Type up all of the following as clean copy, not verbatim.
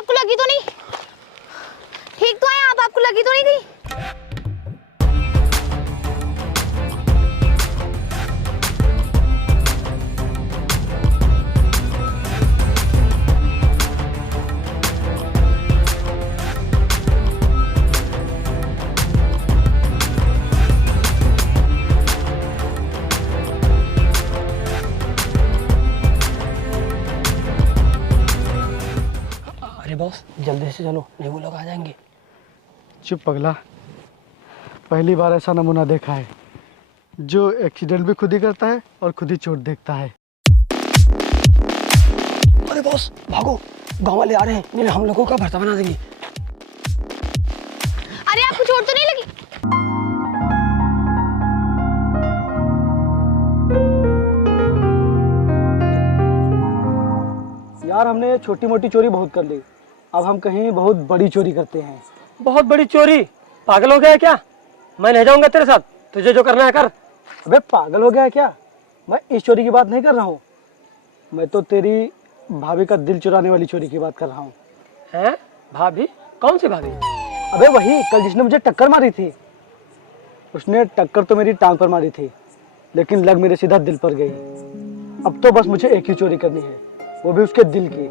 आपको लगी तो नहीं? ठीक तो है आप? आपको लगी तो नहीं कहीं? अरे बॉस जल्दी से चलो, नहीं वो लोग आ जाएंगे। चुप पगला, पहली बार ऐसा नमूना देखा है जो एक्सीडेंट भी खुद ही करता है और खुद ही चोट देखता है। अरे बॉस भागो, गांव वाले आ रहे हैं, नहीं हम लोगों का भरता बना देंगे। अरे आपको चोट तो नहीं लगी? यार हमने छोटी मोटी चोरी बहुत कर ली, अब हम कहीं बहुत बड़ी चोरी करते हैं। बहुत बड़ी चोरी? पागल हो गया है क्या? मैं नहीं जाऊंगा तेरे साथ, तुझे जो करना है कर। अबे पागल हो गया है क्या? मैं इस चोरी की बात नहीं कर रहा हूँ, मैं तो तेरी भाभी का दिल चुराने वाली चोरी की बात कर रहा हूँ। हैं? भाभी? कौन सी भाभी? अबे वही कल जिसने मुझे टक्कर मारी थी। उसने टक्कर तो मेरी टांग पर मारी थी, लेकिन लग मेरे सीधा दिल पर गई। अब तो बस मुझे एक ही चोरी करनी है, वो भी उसके दिल की।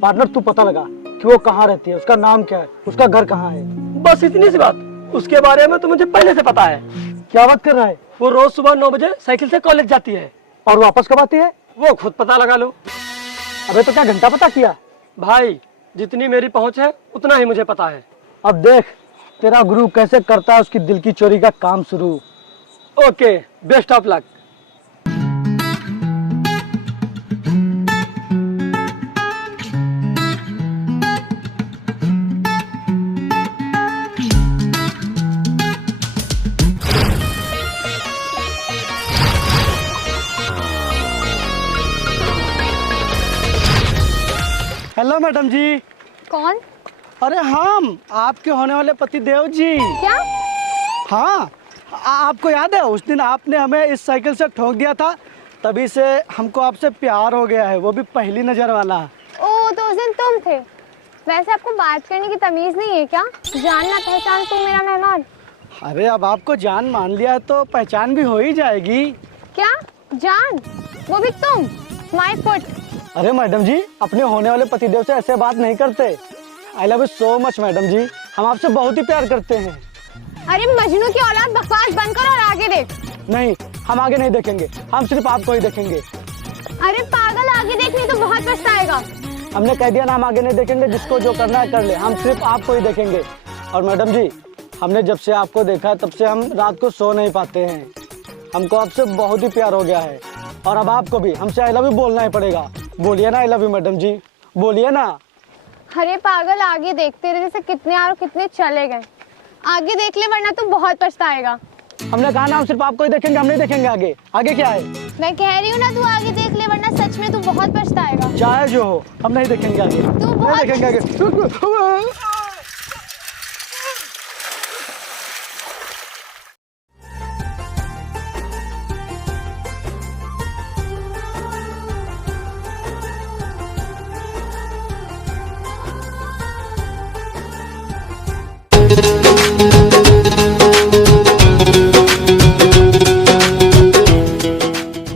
पार्टनर तू पता लगा कि वो कहाँ रहती है, उसका नाम क्या है, उसका घर कहाँ है। बस इतनी सी बात? उसके बारे में तो मुझे पहले से पता है। क्या बात कर रहा है? वो रोज सुबह 9 बजे साइकिल से कॉलेज जाती है। और वापस कब आती है? वो खुद पता लगा लो। अबे तो क्या घंटा पता किया? भाई जितनी मेरी पहुंच है उतना ही मुझे पता है। अब देख तेरा गुरु कैसे करता है उसकी दिल की चोरी का काम शुरू। Okay, best of luck. Hello madam ji. कौन? अरे हम आपके होने वाले पति देव जी। क्या? हाँ आपको याद है उस दिन आपने हमें इस साइकिल से ठोक दिया था, तभी से हमको आपसे प्यार हो गया है, वो भी पहली नजर वाला। ओ तो उस दिन तुम थे। वैसे आपको बात करने की तमीज नहीं है क्या? जानना पहचान तुम मेरा मेहमान। अरे अब आपको जान मान लिया तो पहचान भी हो ही जाएगी। क्या जान? वो भी तुम? My foot. अरे मैडम जी अपने होने वाले पतिदेव से ऐसे बात नहीं करते। I love you so much madam ji, हम आपसे बहुत ही प्यार करते हैं। अरे मजनू की औलाद बकवास बंद कर और आगे देख। नहीं हम आगे नहीं देखेंगे, हम सिर्फ आपको ही देखेंगे। अरे पागल, आगे देखनी तो बहुत पछताएगा। हमने कह दिया ना हम आगे नहीं देखेंगे, जिसको जो करना है कर ले, हम सिर्फ आपको ही देखेंगे। और मैडम जी हमने जब से आपको देखा तब से हम रात को सो नहीं पाते हैं, हमको आपसे बहुत ही प्यार हो गया है। और अब आपको भी हमसे आई लव यू बोलना ही पड़ेगा। बोलिए ना आई लव यू मैडम जी, बोलिए ना। अरे पागल, आगे देखते रहे जैसे कितने आ और कितने चले गए। आगे देख ले वरना तू बहुत पछताएगा। हमने कहा ना हम सिर्फ आपको ही देखेंगे, हम नहीं देखेंगे आगे। आगे क्या है? मैं कह रही हूँ ना, तू आगे देख ले वरना सच में तू बहुत पछताएगा। चाहे जो हो हम नहीं देखेंगे आगे, तू नहीं बहुत देखेंगे आगे।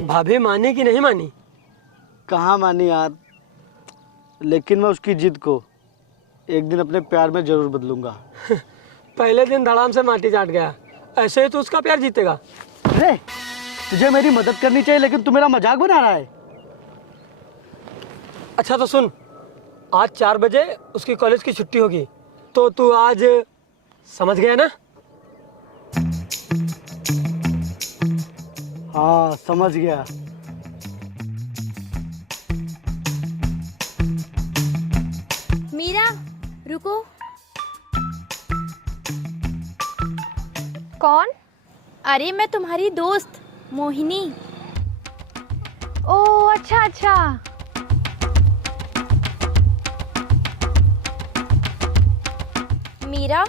भाभी मानी कि नहीं मानी? कहाँ मानी यार, लेकिन मैं उसकी जिद को एक दिन अपने प्यार में जरूर बदलूंगा। पहले दिन धड़ाम से माटी चाट गया, ऐसे ही तो उसका प्यार जीतेगा। अरे तुझे मेरी मदद करनी चाहिए लेकिन तू मेरा मजाक बना रहा है। अच्छा तो सुन, आज 4 बजे उसकी कॉलेज की छुट्टी होगी, तो तू आज समझ गया ना? हाँ समझ गया। मीरा रुको। कौन? अरे मैं तुम्हारी दोस्त मोहिनी। ओह अच्छा अच्छा। मीरा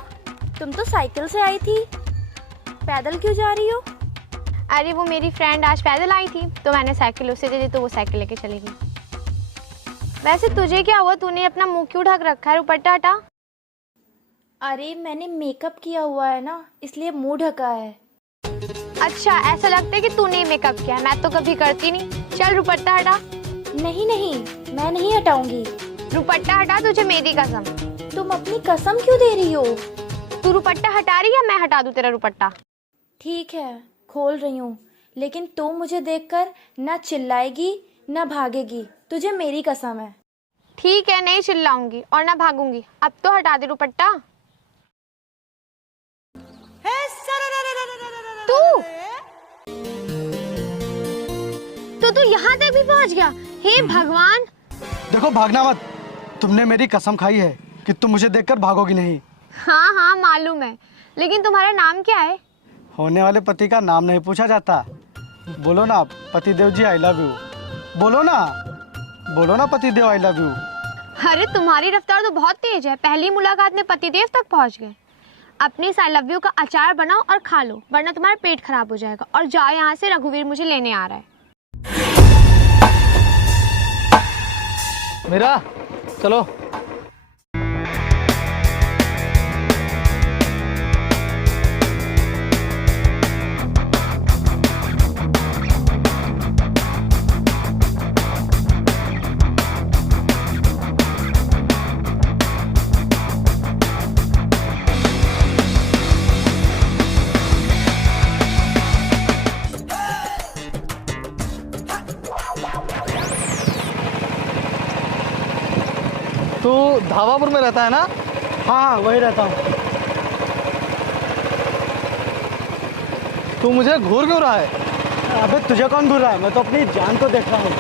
तुम तो साइकिल से आई थी, पैदल क्यों जा रही हो? अरे वो मेरी फ्रेंड आज पैदल आई थी तो मैंने साइकिल उससे दे दी तो वो साइकिल लेके चली गई। वैसे तुझे क्या हुआ, तूने अपना मुंह क्यों ढक रखा है? दुपट्टा हटा। अरे मैंने मेकअप किया हुआ है ना, इसलिए मुंह ढका है। अच्छा, ऐसा लगता है कि तूने मेकअप किया है, मैं तो कभी करती नहीं। चल दुपट्टा हटा। नहीं नहीं, मैं नहीं हटाऊंगी। दुपट्टा हटा, तुझे मेरी कसम। तुम अपनी कसम क्यों दे रही हो? तू दुपट्टा हटा रही है, मैं हटा दूं तेरा दुपट्टा? ठीक है, खोल रही हूँ, लेकिन तू मुझे देखकर ना चिल्लाएगी ना भागेगी, तुझे मेरी कसम है। ठीक है, नहीं चिल्लाऊंगी और ना भागूंगी। अब तो हटा दे दुपट्टा। तू यहाँ तक भी पहुँच गया? हे भगवान! देखो भागना मत, तुमने मेरी कसम खाई है कि तुम मुझे देखकर भागोगी नहीं। हाँ हाँ मालूम है, लेकिन तुम्हारा नाम क्या है? होने वाले पति का नाम नहीं पूछा जाता। बोलो ना पतिदेव जी आई लव यू। बोलो ना पतिदेव आई लव यू। अरे तुम्हारी रफ्तार तो बहुत तेज है, पहली मुलाकात में पतिदेव तक पहुँच गए। अपनी आई लव यू का अचार बनाओ और खा लो, वरना तुम्हारा पेट खराब हो जाएगा। और जाओ यहाँ से, रघुवीर मुझे लेने आ रहा है। मीरा चलो। तू धावापुर में रहता है ना? हाँ वही रहता हूँ। तू मुझे घूर क्यों रहा है? अबे तुझे कौन घूर रहा है, मैं तो अपनी जान को देख रहा हूँ।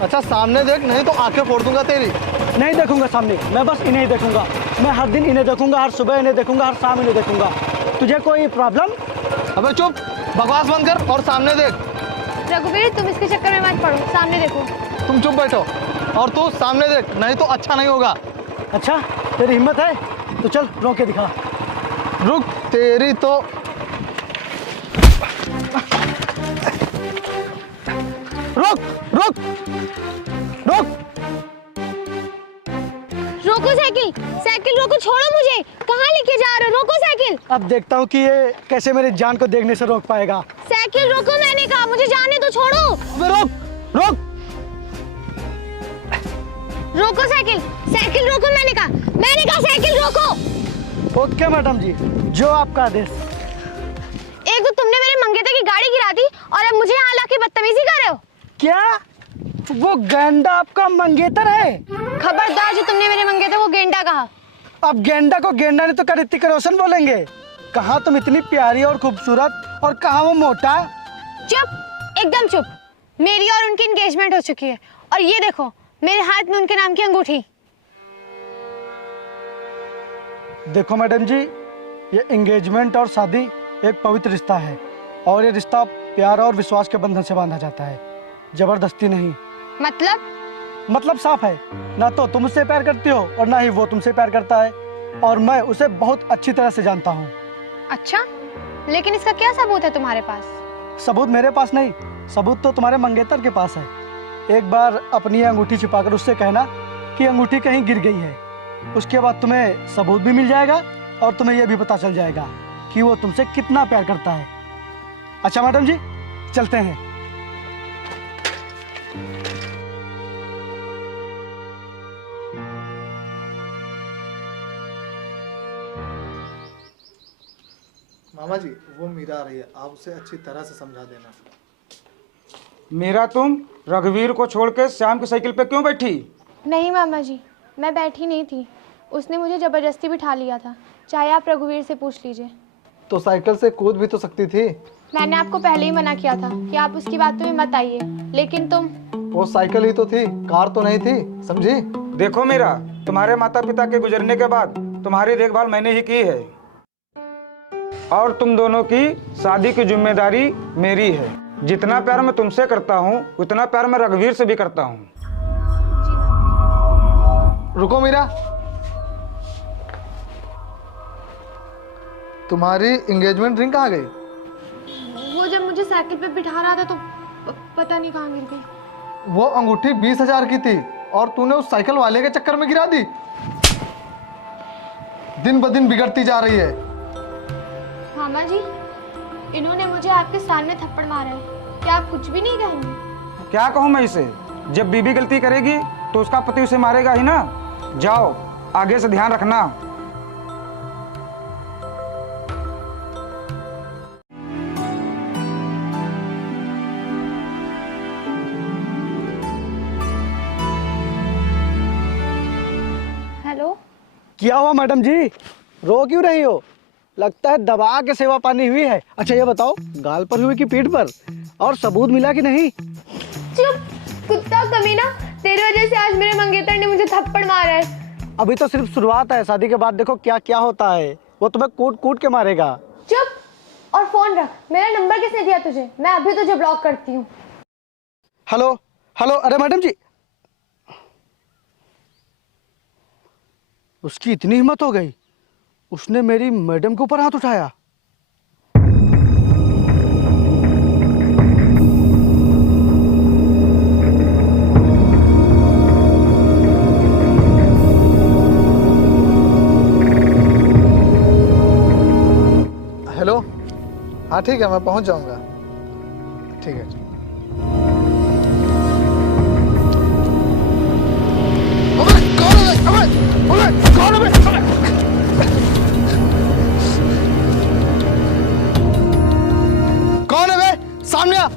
अच्छा सामने देख, नहीं तो आंखें फोड़ दूंगा तेरी। नहीं देखूंगा सामने, मैं बस इन्हें ही देखूंगा। मैं हर दिन इन्हें देखूंगा, हर सुबह इन्हें देखूंगा, हर शाम इन्हें देखूंगा। तुझे कोई प्रॉब्लम? अबे चुप, बकवास बंद कर और सामने देख। रघुवीर तुम इसके चक्कर में मत पड़ो, सामने देखो। तुम चुप बैठो और तू सामने देख, नहीं तो अच्छा नहीं होगा। अच्छा तेरी हिम्मत है तो चल रोक के दिखा। रुक तेरी तो। रुक रुक रुक। रोको साइकिल, साइकिल रोको, छोड़ो मुझे। कहाँ लेके जा रहे हो? रोको साइकिल। अब देखता हूँ कि ये कैसे मेरी जान को देखने से रोक पाएगा। साइकिल रोको, मैंने कहा, मुझे जाने दो, छोड़ो। अबे रोक रोक। रोको साइकिल, साइकिल रोको, मैंने कहा साइकिल रोको। ओके मैडम जी, जो आपका आदेश। एक तो तुमने मेरे मंगेतर की गाड़ी गिरा दी और अब मुझे यहाँ लाके बदतमीजी कर रहे हो। क्या वो गेंडा आपका मंगेतर है? खबरदार, जो तुमने मेरे मंगेतर को गेंडा कहा। अब गेंडा को गेंडा नहीं तो क्या ऋतिक रोशन बोलेंगे? कहाँ तुम इतनी प्यारी और खूबसूरत और कहाँ वो मोटा। चुप, एकदम चुप। मेरी और उनकी एंगेजमेंट हो चुकी है और ये देखो मेरे हाथ में उनके नाम की अंगूठी। देखो मैडम जी, ये एंगेजमेंट और शादी एक पवित्र रिश्ता है और ये रिश्ता प्यार और विश्वास के बंधन से बांधा जाता है, जबरदस्ती नहीं। मतलब साफ है, ना तो तुम उससे प्यार करती हो और ना ही वो तुमसे प्यार करता है, और मैं उसे बहुत अच्छी तरह से जानता हूँ। अच्छा, लेकिन इसका क्या सबूत है तुम्हारे पास? सबूत मेरे पास नहीं, सबूत तो तुम्हारे मंगेतर के पास है। एक बार अपनी अंगूठी छिपाकर उससे कहना कि अंगूठी कहीं गिर गई है, उसके बाद तुम्हें सबूत भी मिल जाएगा और तुम्हें यह भी पता चल जाएगा कि वो तुमसे कितना प्यार करता है। अच्छा मैडम जी, चलते हैं। मामा जी वो मीरा आ रही है, आप उसे अच्छी तरह से समझा देना। मीरा, तुम रघुवीर को छोड़ के श्याम की साइकिल पे क्यों बैठी? नहीं मामा जी, मैं बैठी नहीं थी, उसने मुझे जबरदस्ती बिठा लिया था। चाहे आप रघुवीर से पूछ लीजिए। तो साइकिल से कूद भी तो सकती थी। मैंने आपको पहले ही मना किया था कि आप उसकी बातों में मत आइए, लेकिन तुम। वो साइकिल ही तो थी, कार तो नहीं थी, समझी? देखो मीरा, तुम्हारे माता पिता के गुजरने के बाद तुम्हारी देखभाल मैंने ही की है और तुम दोनों की शादी की जिम्मेदारी मेरी है। जितना प्यार मैं तुमसे करता हूँ उतना प्यार मैं रघुवीर से भी करता हूँ। रुको मीरा, तुम्हारी एंगेजमेंट रिंग कहाँ गई? वो जब मुझे साइकिल पे बिठा रहा था तो पता नहीं कहाँ गिर गई। वो अंगूठी 20,000 की थी और तूने उस साइकिल वाले के चक्कर में गिरा दी। दिन ब दिन बिगड़ती जा रही है। मामा जी, इन्होंने मुझे आपके सामने थप्पड़ मारा है, क्या आप कुछ भी नहीं कहेंगे? क्या कहूँ मैं इसे? जब बीबी गलती करेगी तो उसका पति उसे मारेगा ही ना। जाओ, आगे से ध्यान रखना। हेलो। क्या हुआ मैडम जी, रो क्यों रही हो? लगता है दबा के सेवा पानी हुई है। अच्छा ये बताओ, गाल पर हुई कि पीठ पर? और सबूत मिला कि नहीं? चुप कुत्ता कमीना, तेरी वजह से आज मेरे मंगेतर ने मुझे थप्पड़ मारा है। अभी तो सिर्फ शुरुआत है, शादी के बाद देखो क्या क्या होता है। वो तुम्हें कूट कूट के मारेगा। चुप और फोन रख। मेरा नंबर किसने दिया तुझे? मैं अभी तुझे ब्लॉक करती हूँ। हेलो हेलो, अरे मैडम जी, उसकी इतनी हिम्मत हो गई, उसने मेरी मैडम के ऊपर हाथ उठाया। हेलो, हाँ ठीक है, मैं पहुंच जाऊंगा। ठीक है। अबे कौन है? अबे कौन है? कौन है बे? सामने आ।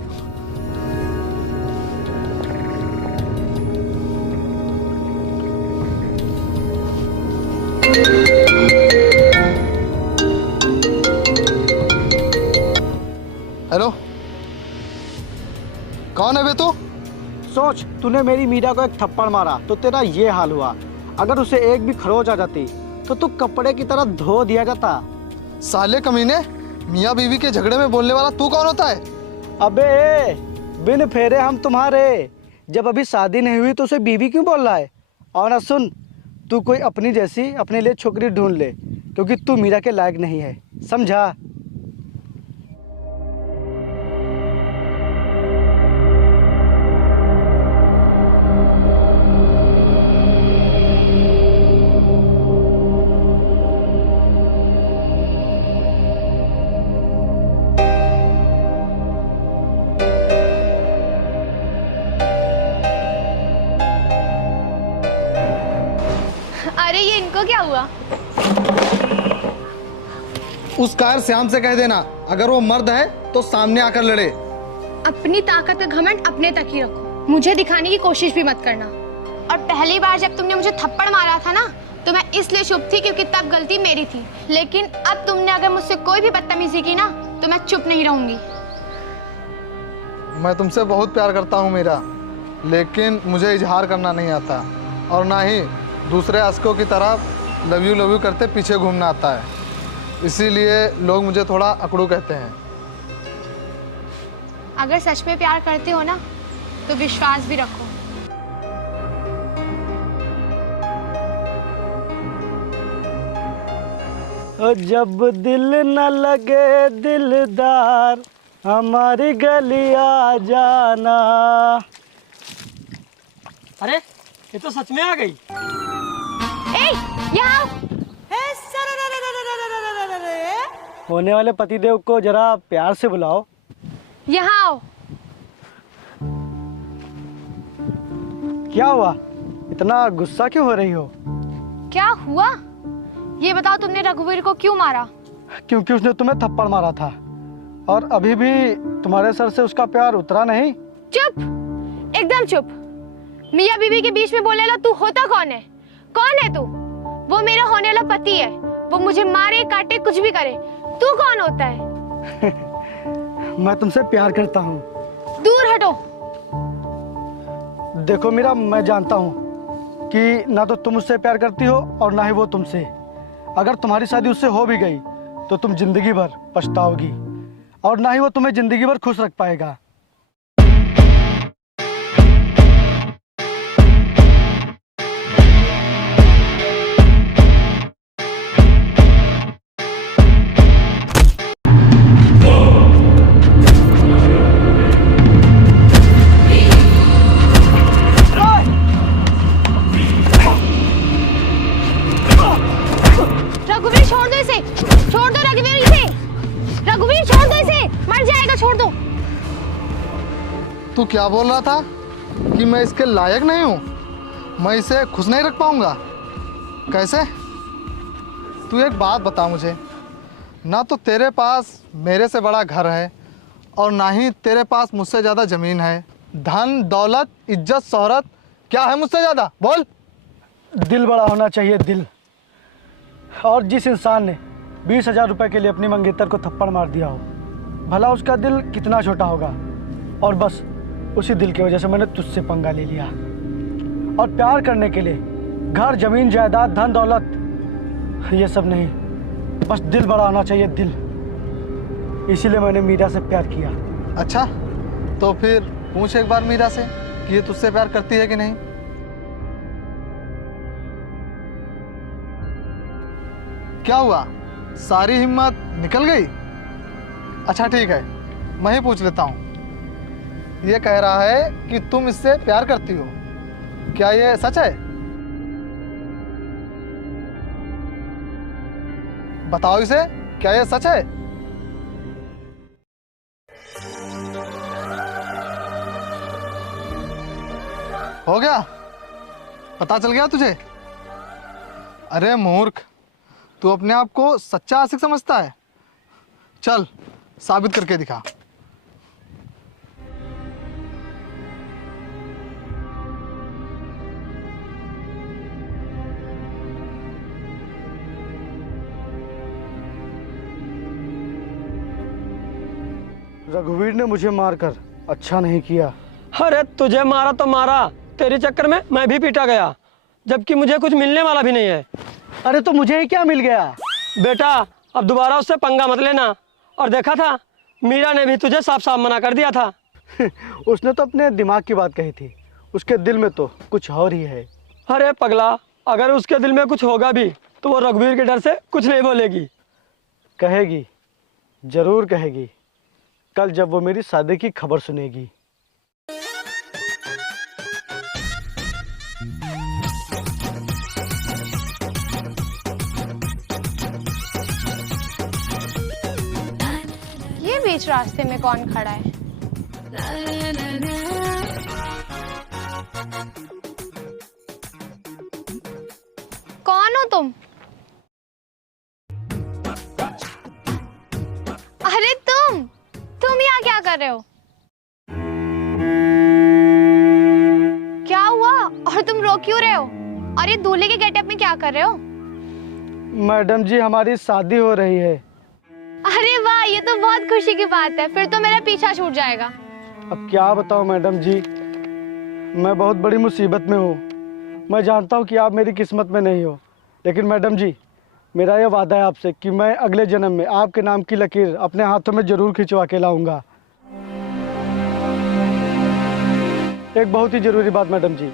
हेलो, कौन है बे तू? सोच, तूने मेरी मीरा को एक थप्पड़ मारा तो तेरा ये हाल हुआ। अगर उसे एक भी खरोच आ जाती तो तू कपड़े की तरह धो दिया जाता। साले कमीने, मियाँ बीवी के झगड़े में बोलने वाला तू कौन होता है? अबे बिन फेरे हम तुम्हारे। जब अभी शादी नहीं हुई तो उसे बीवी क्यों बोल रहा है? और ना सुन, तू कोई अपनी जैसी अपने लिए छोकरी ढूंढ ले, क्योंकि तू मीरा के लायक नहीं है, समझा? अरे ये इनको क्या हुआ? उस कार श्याम से कह देना, अगर वो मर्द है तो सामने आकर लड़े। अपनी ताकत का घमंड अपने तक ही रखो, मुझे दिखाने की कोशिश भी मत करना। और पहली बार जब तुमने मुझे थप्पड़ मारा था ना, तो मैं इसलिए चुप थी क्योंकि तब गलती मेरी थी। लेकिन अब तुमने अगर मुझसे कोई भी बदतमीजी की ना, तो मैं चुप नहीं रहूंगी। मैं तुमसे बहुत प्यार करता हूँ मीरा, लेकिन मुझे इजहार करना नहीं आता, और ना ही दूसरे आशिकों की तरह लव यू करते पीछे घूमना आता है। इसीलिए लोग मुझे थोड़ा अकड़ू कहते हैं। अगर सच में प्यार करते हो ना, तो विश्वास भी रखो। जब दिल न लगे दिलदार, हमारी गली आ जाना। अरे ये तो सच में आ गई। ए, यहाँ आओ। होने वाले पतिदेव को जरा प्यार से बुलाओ। यहाँ आओ। क्या हुआ, इतना गुस्सा क्यों हो रही हो? क्या हुआ ये बताओ, तुमने रघुवीर को क्यों मारा? क्योंकि उसने तुम्हें थप्पड़ मारा था, और अभी भी तुम्हारे सर से उसका प्यार उतरा नहीं। चुप, एकदम चुप। मियाँ बीवी के बीच में बोले ला, तू होता कौन है? कौन है तू? वो मेरा होने वाला पति है, वो मुझे मारे काटे कुछ भी करे। तू कौन होता है? मैं तुमसे प्यार करता हूँ। दूर हटो। देखो मीरा, मैं जानता हूँ कि ना तो तुम उससे प्यार करती हो और ना ही वो तुमसे। अगर तुम्हारी शादी उससे हो भी गई तो तुम जिंदगी भर पछताओगी, और ना ही वो तुम्हें जिंदगी भर खुश रख पाएगा। तू क्या बोल रहा था कि मैं इसके लायक नहीं हूँ, मैं इसे खुश नहीं रख पाऊँगा? कैसे? तू एक बात बता मुझे, ना तो तेरे पास मेरे से बड़ा घर है और ना ही तेरे पास मुझसे ज़्यादा ज़मीन है। धन दौलत इज्जत शोहरत क्या है मुझसे ज़्यादा? बोल। दिल बड़ा होना चाहिए, दिल। और जिस इंसान ने 20,000 रुपये के लिए अपनी मंगेतर को थप्पड़ मार दिया हो, भला उसका दिल कितना छोटा होगा। और बस उसी दिल की वजह से मैंने तुझसे पंगा ले लिया। और प्यार करने के लिए घर जमीन जायदाद धन दौलत ये सब नहीं, बस दिल बड़ा होना चाहिए, दिल। इसीलिए मैंने मीरा से प्यार किया। अच्छा, तो फिर पूछ एक बार मीरा से कि ये तुझसे प्यार करती है कि नहीं। क्या हुआ, सारी हिम्मत निकल गई? अच्छा ठीक है, मैं ही पूछ लेता हूँ। ये कह रहा है कि तुम इससे प्यार करती हो, क्या ये सच है? बताओ इसे, क्या ये सच है? हो गया? पता चल गया तुझे? अरे मूर्ख, तू अपने आप को सच्चा आशिक समझता है? चल साबित करके दिखा। रघुवीर ने मुझे मारकर अच्छा नहीं किया। अरे तुझे मारा तो मारा, तेरे चक्कर में मैं भी पीटा गया, जबकि मुझे कुछ मिलने वाला भी नहीं है। अरे तो मुझे ही क्या मिल गया? बेटा अब दोबारा उससे पंगा मत लेना। और देखा था, मीरा ने भी तुझे साफ साफ मना कर दिया था। उसने तो अपने दिमाग की बात कही थी, उसके दिल में तो कुछ और ही है। अरे पगला, अगर उसके दिल में कुछ होगा भी तो वो रघुवीर के डर से कुछ नहीं बोलेगी। कहेगी, जरूर कहेगी, कल जब वो मेरी शादी की खबर सुनेगी। ये बीच रास्ते में कौन खड़ा है? कौन हो तुम? अरे तुम यहाँ क्या कर रहे हो? क्या हुआ? और तुम रो क्यों रहे हो? और ये दूल्हे के गेटअप में क्या कर रहे हो? मैडम जी, हमारी शादी हो रही है। अरे वाह, ये तो बहुत खुशी की बात है। फिर तो मेरा पीछा छूट जाएगा। अब क्या बताऊं मैडम जी, मैं बहुत बड़ी मुसीबत में हूँ। मैं जानता हूँ कि आप मेरी किस्मत में नहीं हो, लेकिन मैडम जी मेरा ये वादा है आपसे कि मैं अगले जन्म में आपके नाम की लकीर अपने हाथों में ज़रूर खिंचवा के लाऊंगा। एक बहुत ही ज़रूरी बात मैडम जी,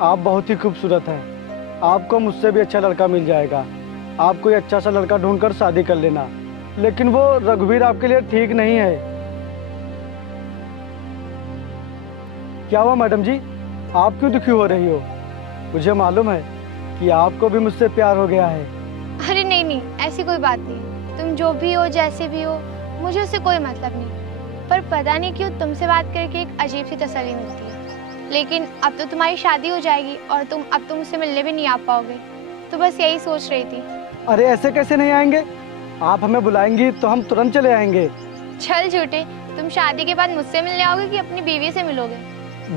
आप बहुत ही खूबसूरत हैं। आपको मुझसे भी अच्छा लड़का मिल जाएगा। आप कोई अच्छा सा लड़का ढूंढकर शादी कर लेना, लेकिन वो रघुवीर आपके लिए ठीक नहीं है। क्या हुआ मैडम जी, आप क्यों दुखी हो रही हो? मुझे मालूम है कि आपको भी मुझसे प्यार हो गया है। अरे नहीं, ऐसी कोई बात नहीं। तुम जो भी हो, जैसे भी हो, मुझे उससे कोई मतलब नहीं। पर पता नहीं क्यों तुमसे बात करके एक अजीब सी तसल्ली मिलती है। लेकिन अब तो तुम्हारी शादी हो जाएगी और अब तुम मुझसे मिलने भी नहीं आ पाओगे, तो बस यही सोच रही थी। अरे ऐसे कैसे नहीं आएंगे? आप हमें बुलाएंगी तो हम तुरंत चले आएंगे। चल झूठे, तुम शादी के बाद मुझसे मिलने आओगे कि अपनी बीवी से मिलोगे?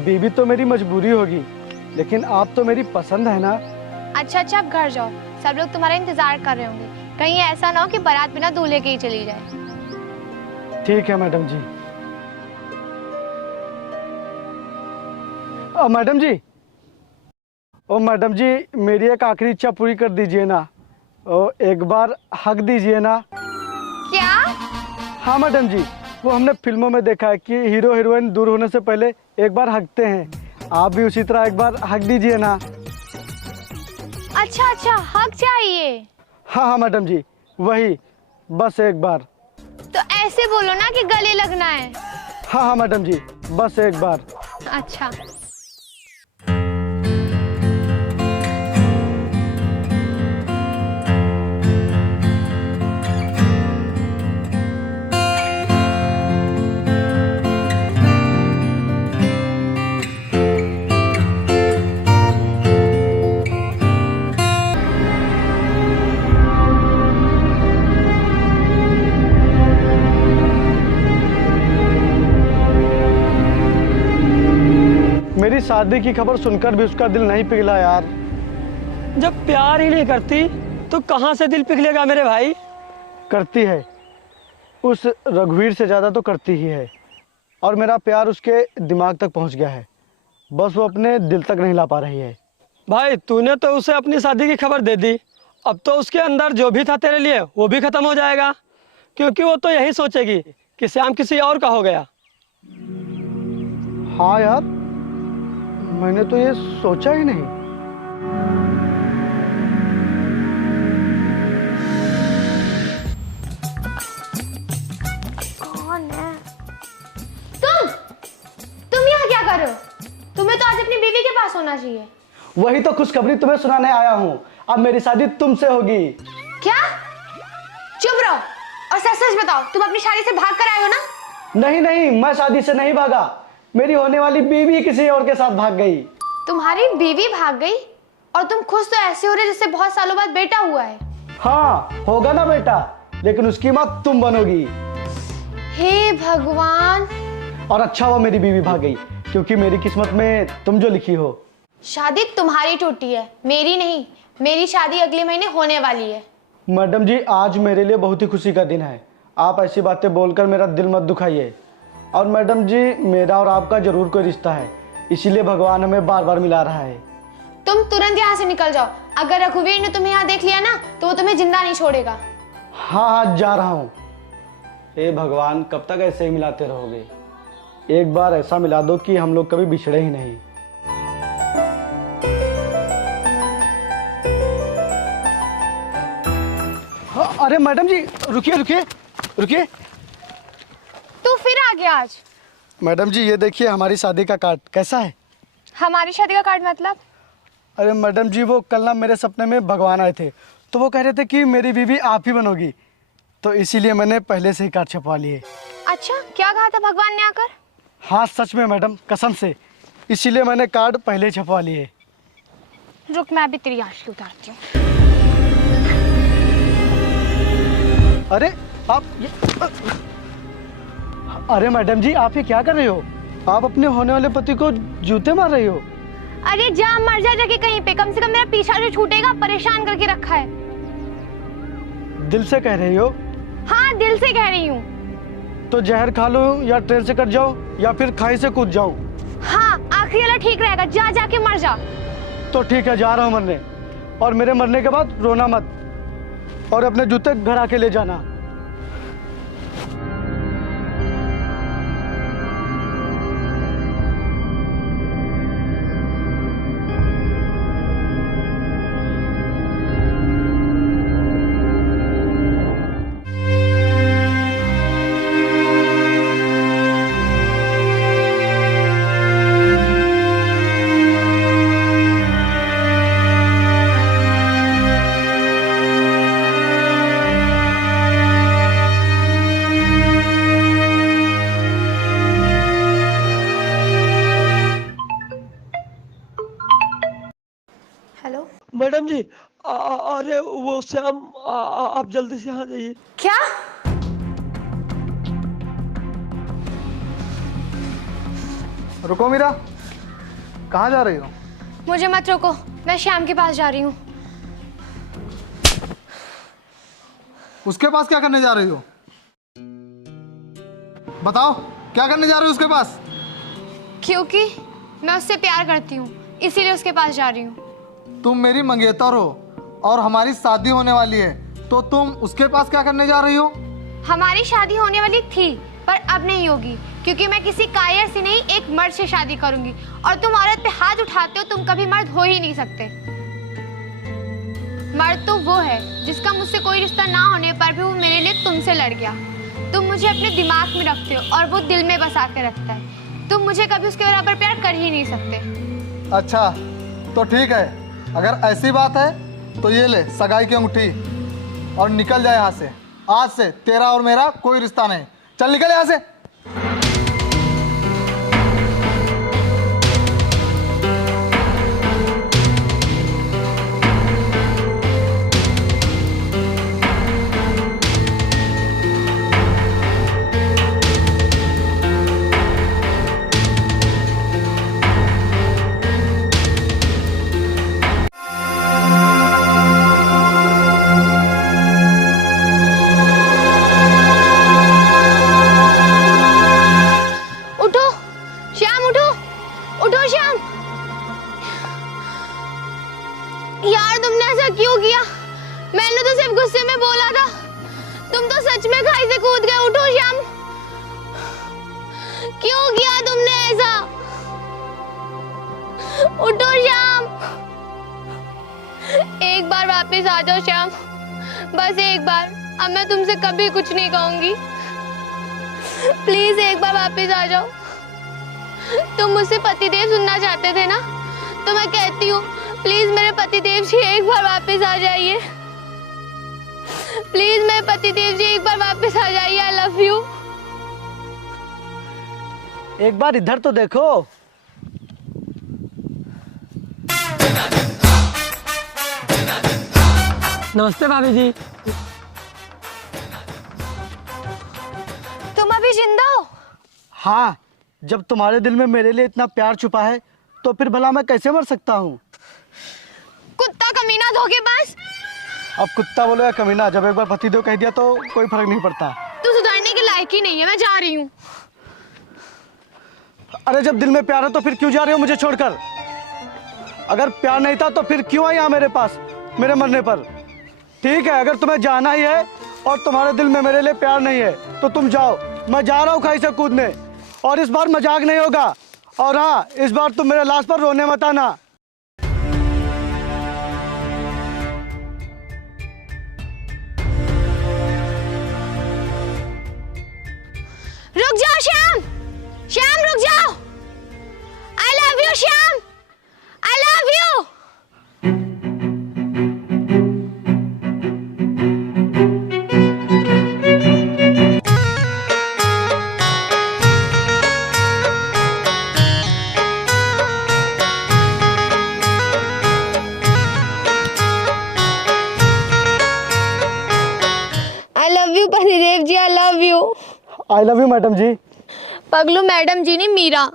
बीवी तो मेरी मजबूरी होगी, लेकिन आप तो मेरी पसंद है ना। अच्छा, अब घर जाओ, सब लोग तुम्हारा इंतजार कर रहे होंगे। कहीं ऐसा ना हो कि बारात बिना दूल्हे के ही चली जाए। ठीक है मैडम जी। मैडम जी, ओ मैडम जी, मेरी एक आखिरी इच्छा पूरी कर दीजिए ना। ओ एक बार हक दीजिए ना। क्या? हाँ मैडम जी, वो हमने फिल्मों में देखा है कि हीरो हीरोइन दूर होने से पहले एक बार हकते हैं। आप भी उसी तरह एक बार हक दीजिए ना। अच्छा, हक चाहिए? हाँ मैडम जी, वही, बस एक बार। तो ऐसे बोलो ना कि गले लगना है। हाँ मैडम जी, बस एक बार। अच्छा। शादी की खबर सुनकर भी उसका दिल नहीं पिघला यार। जब प्यार ही नहीं करती तो कहाँ से दिल पिघलेगा मेरे भाई। करती है, उस रघुवीर से ज़्यादा तो करती ही है। और मेरा प्यार उसके दिमाग तक पहुंच गया है, बस वो अपने दिल तक नहीं ला पा रही है। भाई तूने तो उसे अपनी शादी की खबर दे दी, अब तो उसके अंदर जो भी था तेरे लिए वो भी खत्म हो जाएगा, क्योंकि वो तो यही सोचेगी कि श्याम किसी और का हो गया। हाँ यार, मैंने तो ये सोचा ही नहीं। कौन है? तुम यहाँ क्या कर रहे हो? तुम्हें तो आज अपनी बीवी के पास होना चाहिए। वही तो खुशखबरी तुम्हें सुनाने आया हूँ, अब मेरी शादी तुमसे होगी। क्या? चुप रहो और सच सच बताओ, तुम अपनी शादी से भाग कर आए हो ना? नहीं नहीं, मैं शादी से नहीं भागा, मेरी होने वाली बीवी किसी और के साथ भाग गई। तुम्हारी बीवी भाग गई और तुम खुश तो ऐसे हो रहे जैसे बहुत सालों बाद बेटा हुआ है। हाँ होगा ना बेटा, लेकिन उसकी माँ तुम बनोगी। हे भगवान। और अच्छा हुआ मेरी बीवी भाग गई, क्योंकि मेरी किस्मत में तुम जो लिखी हो। शादी तुम्हारी टूटी है, मेरी नहीं। मेरी शादी अगले महीने होने वाली है। मैडम जी, आज मेरे लिए बहुत ही खुशी का दिन है, आप ऐसी बातें बोलकर मेरा दिल मत दुखाइए। और मैडम जी, मेरा और आपका जरूर कोई रिश्ता है, इसीलिए भगवान हमें बार बार मिला रहा है। तुम तुरंत यहाँ से निकल जाओ, अगर रघुवीर ने तुम्हें यहाँ देख लिया ना तो वो तुम्हें जिंदा नहीं छोड़ेगा। हाँ हाँ, जा रहा हूँ। हे भगवान, कब तक ऐसे ही मिलाते रहोगे? एक बार ऐसा मिला दो कि हम लोग कभी बिछड़े ही नहीं। हाँ, अरे मैडम जी, रुकिए रुकिए रुकिए। तू फिर आ गया आज? मैडम जी, ये देखिए हमारी शादी का कार्ड कैसा है। हमारी शादी का कार्ड मतलब? अरे मैडम जी, वो कल ना मेरे सपने में भगवान आए थे, तो वो कह रहे थे कि मेरी बीवी आप ही बनोगी, तो इसीलिए मैंने पहले से ही कार्ड छपवा लिए। अच्छा, क्या कहा था भगवान ने आकर? हाँ सच में मैडम, कसम से, इसीलिए मैंने कार्ड पहले छपवा लिए। रुक, मैं अभी तेरी आंखें उतारती हूँ। अरे आप ये... अरे मैडम जी, आप ये क्या कर रहे हो? आप अपने होने वाले पति को जूते मार रही हो। अरे जा मर जा जाके कहीं पे, कम से कम मेरा पीछा जो छूटेगा। परेशान करके रखा है। दिल से कह रही हो? हाँ, दिल से कह रही हूँ। तो जहर खा लो, या ट्रेन से कट जाओ, या फिर खाई से कूद जाओ। हाँ, आखिरी वाला ठीक रहेगा। जा जाके मर जा। तो ठीक है, जा रहा हूँ मरने, और मेरे मरने के बाद रोना मत, और अपने जूते घर आके ले जाना। हेलो मैडम जी, अरे वो श्याम, आप जल्दी से यहाँ जाइए। क्या? रुको मीरा, कहाँ जा रही हो? मुझे मत रोको, मैं श्याम के पास जा रही हूँ। उसके पास क्या करने जा रही हो? बताओ, क्या करने जा रही हो उसके पास? क्योंकि मैं उससे प्यार करती हूँ, इसीलिए उसके पास जा रही हूँ। तुम मेरी मंगेतर हो और हमारी शादी होने वाली है, तो तुम उसके पास क्या करने जा रही हो? हमारी शादी होने वाली थी, पर अब नहीं होगी, क्योंकि मैं किसी कायर से नहीं, एक मर्द से शादी करूंगी। और तुम औरत पे हाथ उठाते हो, तुम कभी मर्द हो ही नहीं सकते। मर्द तो वो है जिसका मुझसे कोई रिश्ता ना होने पर भी वो मेरे लिए तुमसे लड़ गया। तुम मुझे अपने दिमाग में रखते हो और वो दिल में बसा के रखता है। तुम मुझे कभी उसके बराबर प्यार कर ही नहीं सकते। अच्छा, तो ठीक है, अगर ऐसी बात है तो ये ले सगाई की अंगूठी और निकल जाए यहाँ से। आज से तेरा और मेरा कोई रिश्ता नहीं। चल निकल यहाँ से। तुमने ऐसा क्यों किया? मैंने तो सिर्फ गुस्से में बोला था। तुम तो सच में खाई से कूद गए। उठो श्याम, क्यों किया तुमने ऐसा? उठो श्याम, एक बार वापस आ जाओ श्याम, बस एक बार। अब मैं तुमसे कभी कुछ नहीं कहूंगी। प्लीज एक बार वापस आ जाओ। तुम मुझसे पतिदेव सुनना चाहते थे ना, तो मैं कहती हूँ प्लीज मेरे पतिदेव जी एक बार वापस आ जाइए। प्लीज मेरे पतिदेव जी एक बार वापस आ जाइए। आई लव यू। एक बार इधर तो देखो। नमस्ते भाभी जी। तुम अभी जिंदा हो? हाँ, जब तुम्हारे दिल में मेरे लिए इतना प्यार छुपा है तो फिर भला मैं कैसे मर सकता हूँ? कुत्ता, कमीना, धोखेबाज। अब कुत्ता बोलो या कमीना, जब एक बार पतिदेव कह दिया तो कोई फर्क नहीं पड़ता। तू सुधरने के लायक ही नहीं है। मैं जा रही हूँ। अरे जब दिल में प्यार है तो फिर क्यों जा रहे हो मुझे छोड़कर? अगर प्यार नहीं था तो फिर क्यों आई यहाँ मेरे पास मेरे मरने पर? ठीक है, अगर तुम्हें जाना ही है और तुम्हारे दिल में मेरे लिए प्यार नहीं है तो तुम जाओ। मैं जा रहा हूँ खाई से कूदने, और इस बार मजाक नहीं होगा। और हाँ, इस बार तुम मेरे लाश पर रोने मत आना। रुक जाओ श्याम, श्याम रुक जाओ। I love you Shyam, I love you. I love you पतिदेव ji, I love you. I love you madam ji. पगलू मैडम जी नहीं, मीरा।